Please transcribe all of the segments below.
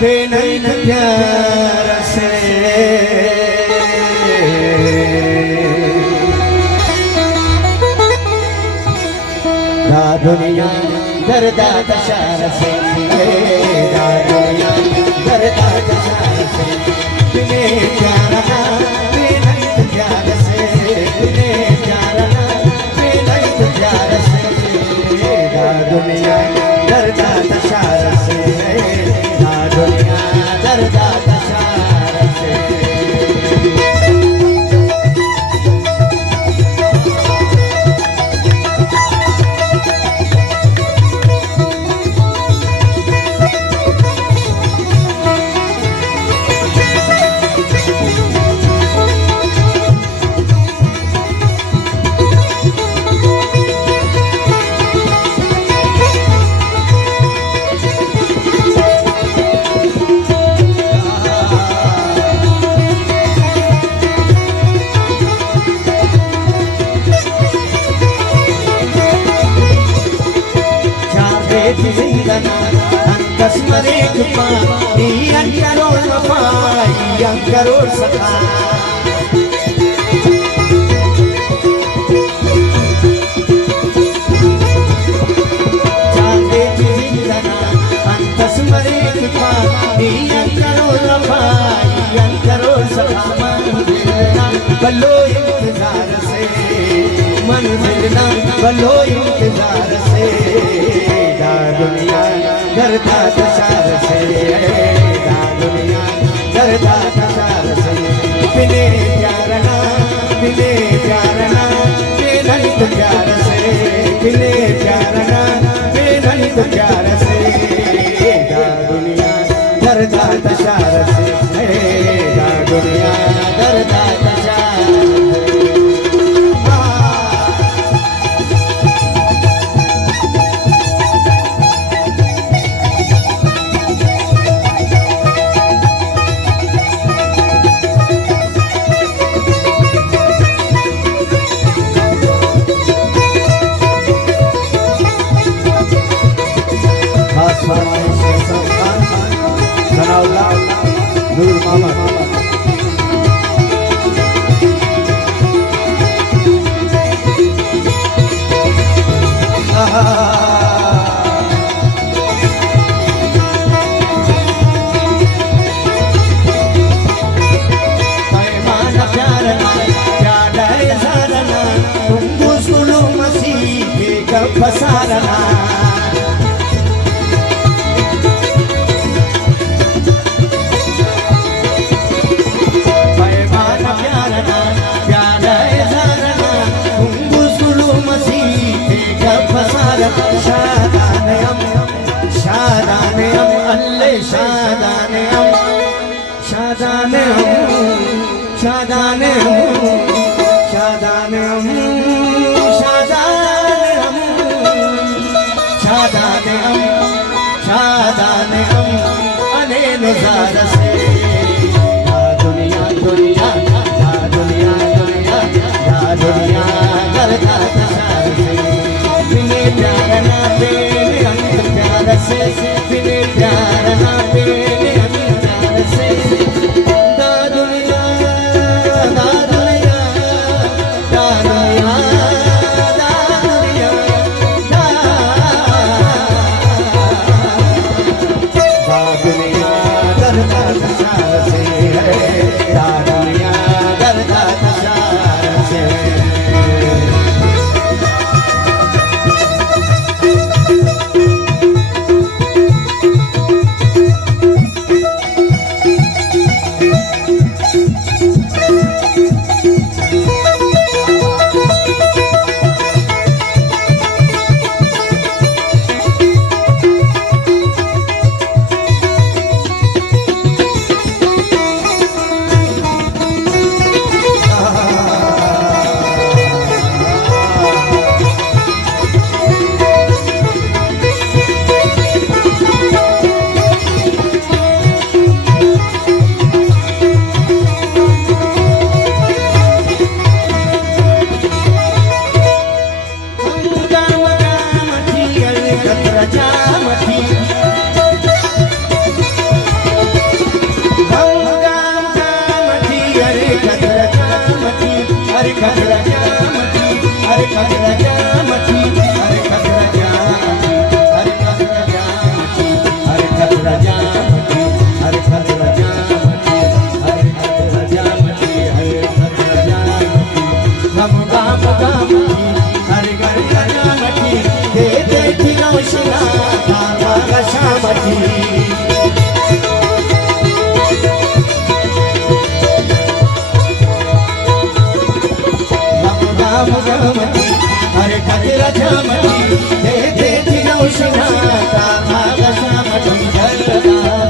बेनंद प्यार से दुनिया दर्दा दशार से दुनिया दर्दा दशार से बिने प्यारा बेनंद प्यार से बिने प्यारा बेनंद प्यार से दुनिया दर्दा दशार से दुनिया दर्दा दशार से कसमरेक पानी अंकरों वफाई अंकरों सखा चांदे जिंदना कसमरेक पानी अंकरों वफाई अंकरों सखा मंजिलना बलो इंतजार से मंजिलना बलो इंतजार से दुनिया दर्दा दशार से दुनिया दर्दा दशार से बिने प्यारना बेनंद प्यार से बिने प्यारना बेनंद प्यार से दुनिया दर्दा दशार से दुनिया दर्दा दशार नूर मोहम्मद पैमाना प्यारना प्यारा ज़रना तुम गुस्लु मसीह के फसारना नज़ार से दुनिया दुनिया दुनिया दुनिया दुनिया दर्दा दशार से बिने प्यारना बेनंद प्यार से बिने प्यारना बेनंद प्यार से दुनिया दुनिया दुनिया कशामती राम रामती हरे कजरा जामती दे दे दिनौशिनाता कशामती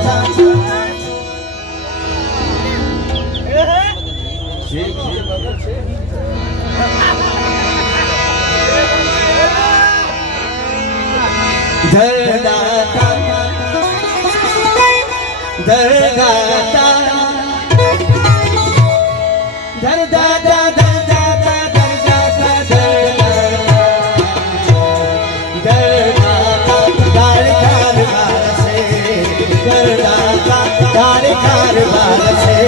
जलदाता धरदाता धरदाता धरदाता धरदाता धरदाता धरदाता दार कारभार से धरदाता दार कारभार से